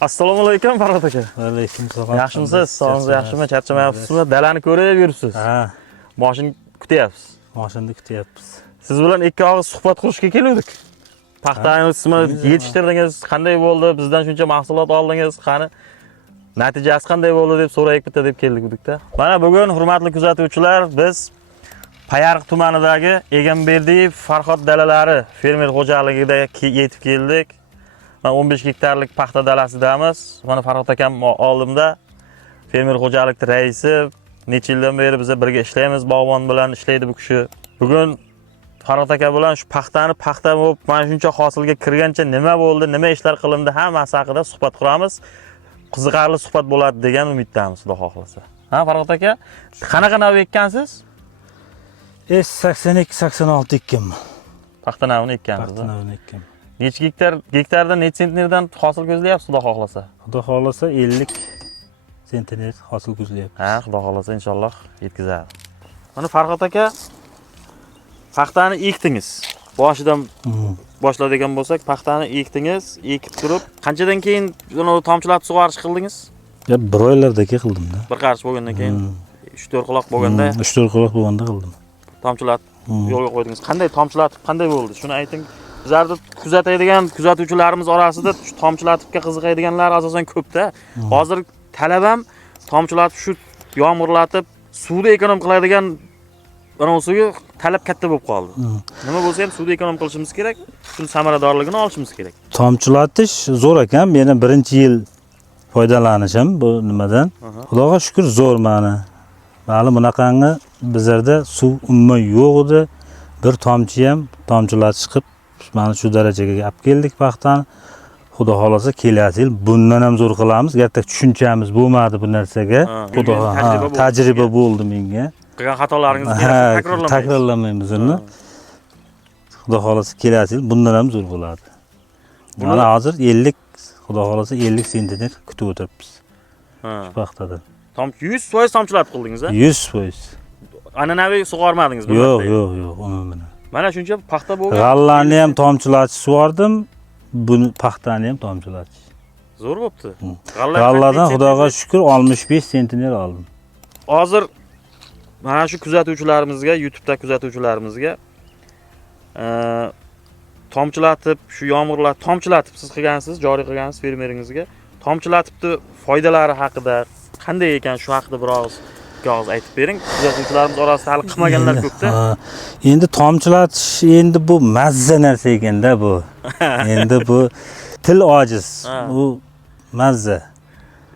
Assalomu alaykum Farhod aka. Alaykum salom. Yaxshimisiz? Sog'ingiz yaxshimi? Charchamayapsizmi? Dalani ko'raveribsiz. Ha, Mashina kutyapsiz. mashinani kutyapmiz. Siz bilan ikki og'iz suhbat qurishga keldik. Paxtangizni yetishtirdingiz, qanday bo'ldi? Bizdan shuncha mahsulot oldingiz, qani natijasi qanday bo'ldi deb so'raylik bitta deb keldik budikda. Mana bugun hurmatli kuzatuvchilar, biz Payariq tumanidagi Egamberdiyev Farhod dalalari fermer xo'jaligida yetib keldik. Men 15 gektarlik paxta dalasidamiz. Mana Farhod akam oldimda fermer xo'jalik raisi. Necha yildan beri biz birga ishlaymiz, bog'bon bilan ishlaydi bu kishi. Bugun Farhod aka bilan shu paxta bo'lib, mana shuncha hosilga kirgancha nima bo'ldi, nima ishlar qilindi, hammasi haqida suhbat quramiz. Qiziqarli suhbat bo'ladi degan umiddamiz, xudo xohlasa. Ha, Farhod aka, qanaqa nav ekkansiz? 82-86 ekkanman. Paxta navini ekkansiz. Paxta navini ekkanman. Necha gektardan necha sentnerdan hosil ko'zlayapsiz, xudo xohlasa? Xudo xohlasa 50 sentner hosil ko'zlayapmiz. Ha, xudo xohlasa inshaalloh yetkazadi. Mana Farhod aka, paxtani ekdingiz. Boshidan boshladigan bo'lsak, paxtani ekdingiz, ekib turib, qanchadan keyin uni tomchilatib sug'orish qildingiz? Ya bir oylardagi qildim-da. Bir qarich bo'lgandan keyin 3-4 quloq bo'lganda, 3-4 quloq bo'lganda qildim. tomchilatib yo'lga qo'ydingiz. Qanday tomchilatib, qanday bo'ldi? Shuni ayting. Bizlarda kuzatadigan kuzatuvchilarimiz orasida shu tomchilatibga qiziqadiganlar asosan ko'p-da. Hozir talab ham tomchilatib shu yomg'irlatib suvni ekonom qiladigan anosiga talab katta bo'lib qoldi. Nima bo'lsa ham suvni ekonom qilishimiz kerak, shuni samaradorligini olishimiz kerak. Tomchilatish zo'r ekan. Meni birinchi yil foydalanishim bu nimadan. Xudoga shukr zo'r meni. Ma'lum bunaqangi bizlarda suv umuman yo'q edi. Bir tomchi ham tomchilatish qilib mana shu darajaga olib keldik paxtani. Xudo xolasa kelasi yil bundan ham zo'r qilamiz. Gerçek tushunchamiz bo'lmadi bu narsaga. Xudo tajriba bo'ldi menga. Qilgan xatolaringizni takrorlamaymiz uni. Xudo xolasa kelasi yil bundan ham zo'r bo'ladi. Mana hozir 50 xudo xolasa 50 sentner kutib o'tiribmiz. Shu paxtadan. 100% tomchilatib qildingiz-a? 100%. An'anaviy sug'ormadingiz bu yo'q, umuman. Mana shuncha paxta bo'lgan. G'allani ham tomchilatish sug'ordim, buni paxtani ham tomchilatish. Zo'r bo'pti. G'alladan xudoga shukr 65 sentner oldim. Hozir mana shu kuzatuvchilarimizga, YouTube'da kuzatuvchilarimizga tomchilatib, shu yomg'irlar tomchilatib siz qilgansiz, joriy qilgansiz fermeringizga. Tomchilatibdi foydalari haqida qanday ekan shu haqida biroz aytib bering. Kuzatuvchilarimiz orasida hali qilmaganlar ko'p-da. Endi tomchilatish endi bu mazza narsa ekanda bu. Endi bu til ojiz. Bu mazza.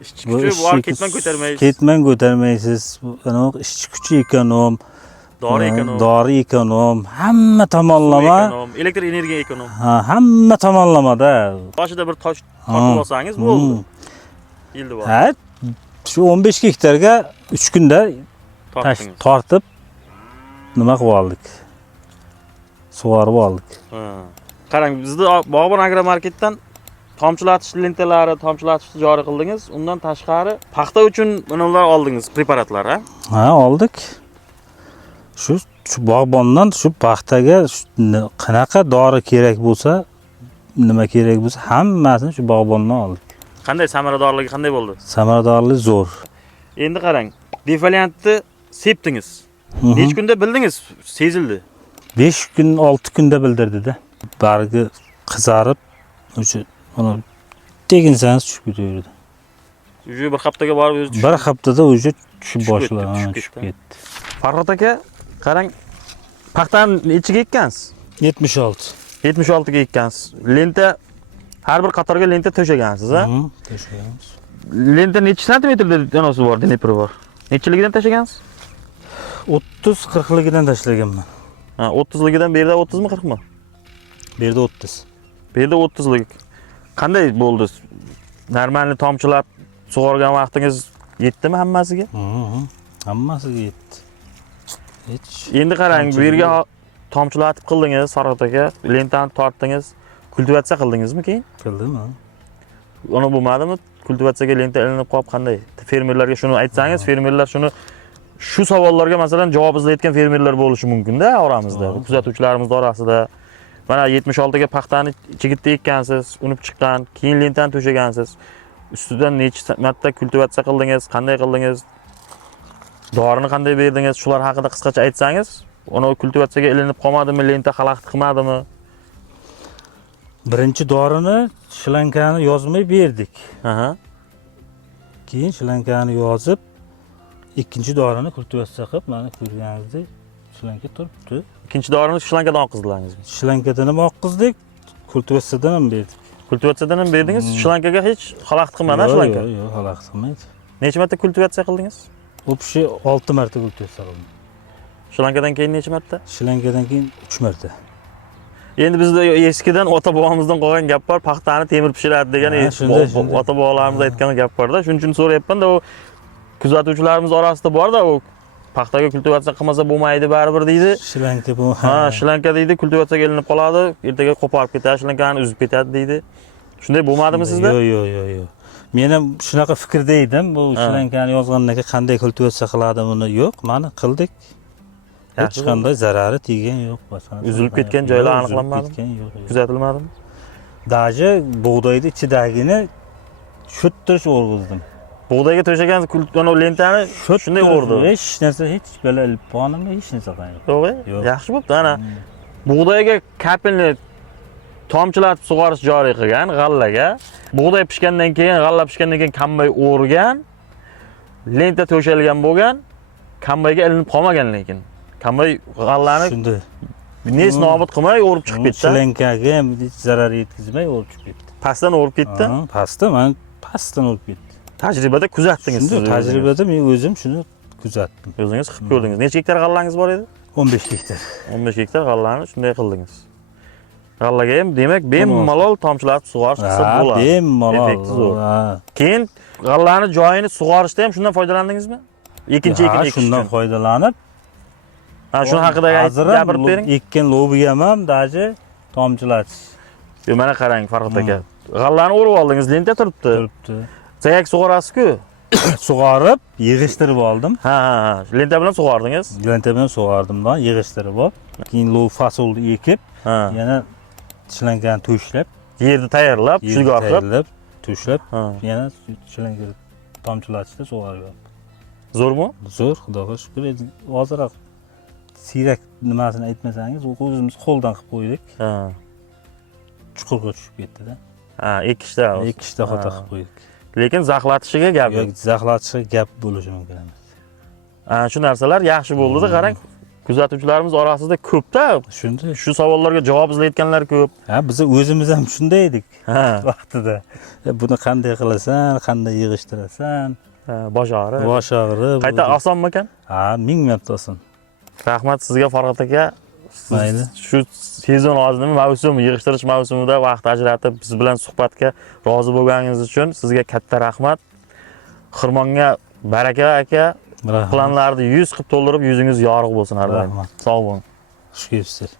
Ishchi kuchi bor, ketman ko'tarmaysiz. Aniq ishchi kuchi ekonom, dori ekonom, hamma tomonlama, elektr energiya ekonom. Ha, hamma tomonlamada. Boshida bir tosh tortib olsangiz bo'ldi. Yildi bor. Ha, shu 15 gektarga 3 kunda tortib nima qilib oldik? Sug'orib oldik. Qarang, bizda Bog'bon agromarketdan tomchilatish lentalari, tomchilatishni joriy qildingiz. Undan tashqari paxta uchun ular oldingiz, preparatlar, ha? Ha, oldik. Shu bog'bondan shu paxtaga qanaqa dori kerak bo'lsa, nima kerak bo'lsa, hammasini shu bog'bondan oldik. Qanday samaradorligi qanday bo'ldi? Samaradorligi zo'r. Endi qarang, defoliantni sepdingiz. Necha kunda bildingiz, sezildi? 5 kun, 6 kunda bildirdi-da. Bargi qizarib, o'sha mana teginsangiz tushib ketaverdi. Уже bir haftaga borib o'zi bir haftada o'zi tushib boshladi, tushib ketdi. Farhod aka, qarang, paxtani nechiga ekkansiz? 76. 76 ga ekkansiz. Lenta har bir qatorga lenta to'shagansiz, ha? To'shagamiz. Lenta necha santimetrda danosi bor, Dnepri bor? Nechiligidan tashlagansiz? 30-40 ligidan tashlaganman. Ha, 30 ligidan bu yerda 30 mi 40 mi? Bu yerda 30. Bu yerda 30 lig. Qanday bo'ldi? Normalni tomchilab sug'organ vaqtingiz yetdimi hammasiga? Hammasiga yetdi. Hech. Endi qarang, bu yerga tomchilatib qildingiz, Farhod aka, lentani tortdingiz. Kultivatsiya qildingizmi keyin? Qildim. Uni bo'lmadimi? Kultivatsiyaga lenta ilinib qolib qanday? Fermerlarga shuni aytsangiz, fermerlar shuni shu savollarga masalan javob izlayotgan fermerlar bo'lishi mumkin-da oramizda, kuzatuvchilarimiz orasida. Mana 76 ga paxtani chigitda ekkansiz, unib chiqqan, keyin lentani to'shagansiz. ustidan necha marta kultivatsiya qildingiz, qanday qildingiz? Dorini qanday berdingiz? Shular haqida qisqacha aytsangiz, uni kultivatsiyaga ilinib qolmadimi, lenta xalaqit qilmadimi? Birinchi dorini shlankani yozmay berdik. Aha. Keyin shlankani yozib, ikkinchi dorini kultivatsiya qilib, mana ko'rganingizdek shlanka turibdi. Ikkinchi dorini shlankadan oqqizdilaringizmi? Shlankada ham oqqizdik, kultivatsiyadan ham berdik. Kultivatsiyadan ham berdingiz, shlankaga hech xalaqit qilmadi shlanka. Yo'q, xalaqit qilmaydi. Necha marta kultivatsiya qildingiz? O'pishi 6 marta kultivatsiya qildim. Shlankadan keyin necha marta? Shlankadan keyin 3 marta. Endi bizda eskidan ota-bobomizdan qolgan gap bor, paxtani temir pishiradi degan ota-bobolarimiz aytgan gap bor-da. Shuning uchun so'rayapman-da, u kuzatuvchilarimiz orasida bor-da, u paxtaga kultivatsiya qilmasa bo'lmaydi baribir deydi. Shlanka bu. Ha, shlanka deydi, kultivatsiyaga ilinib qoladi, ertaga qo'porib ketadi, shlankani uzib ketadi deydi. Shunday bo'lmadimi sizda? Yo'q. Men ham shunaqa fikrda edim. Bu shlankani yozgandan keyin qanday kultivatsiya qiladi buni? Yo'q, mana qildik. Hech qanday zarari tegan yo'q. Uzilib ketgan joylar aniqlanmadimi? Yo'q. Kuzatilmadimi? Daji bug'doyni ichidagini sho'ttirish o'rg'izdim. Bug'doyga to'shagan lentani shunday o'rdi. Hech narsa, hech bala ilib qolmadi, hech narsa qilmadim. To'g'ri? Yaxshi bo'pti, ana. Bug'doyga kapelni tomchilatib sug'orish joriy qilgan g'allaga. Bug'doy pishgandan keyin, g'alla pishgandan keyin kambay o'rgan, lenta to'shalgan bo'lgan, kambayga ilinib qolmagan lekin. Kambay g'allani shunday nes nobud qilmay o'rib chiqib ketdi. Shlankaga ham hech zarar yetkazmay o'rib chiqib ketdi. Pastdan o'rib ketdi. Pastdan o'rib ketdi. Tajribada kuzatdingiz siz. Tajribada men o'zim shuni kuzatdim. O'zingiz qilib ko'rdingiz. Necha gektar g'allangiz bor edi? 15 gektar. 15 gektar g'allani shunday qildingiz. G'allaga ham demak bemalol tomchilatib sug'orish qilsa bo'ladi. Bemalol. Keyin g'allani joyini sug'orishda ham shundan foydalandingizmi? Ikkinchi ekin shundan foydalanib, shuni haqida gapirib bering. Ekkan lobiga ham daji tomchilatish. Yo, mana qarang Farhod aka. G'allani o'rib oldingiz, lenta turibdi. Zayak sug'orasiz-ku. Sug'orib, yig'ishtirib oldim. Ha, lenta bilan sug'ordingiz? Lenta bilan sug'ordimdan, yig'ishtirib olib, keyin lob fasolni ekib, yana shlankani to'shlab, yerni tayyorlab, shulga tayyorlab, to'shlab, yana shlanka tomchilatishda sug'orib. Zo'rmi? Zo'r, xudoga shukr. Hozirroq siyrak nimasini aytmasangiz, o'zimiz qo'ldan qilib qo'ydik. Chuqurga tushib ketdi-da. Ekishda xato qilib qo'ydik. Lekin zaxlatishiga gap yo'q. Zaxlatishiga gap bo'lishi mumkin emas. Shu narsalar yaxshi bo'ldi-da, qarang. Kuzatuvchilarimiz orasida ko'p-da. Shunday. Shu savollarga javob izlayotganlar ko'p. Biz o'zimiz ham shunday edik vaqtida. Buni qanday qilasan, qanday yig'ishtirasan? Bosh og'rib. Bosh og'rib. Qayta osonmi ekan? 1000 marta oson. Rahmat sizga Farhod aka. Mayli. Shu sezon hozirmi mavsum, yig'ishtirish mavsumida vaqt ajratib biz bilan suhbatga rozi bo'lganingiz uchun sizga katta rahmat. Xirmonga baraka aka. Planlarni 100 qilib to'ldirib, yuzingiz yorug' bo'lsin har doim. Sog' bo'ling. Xush kelibsiz.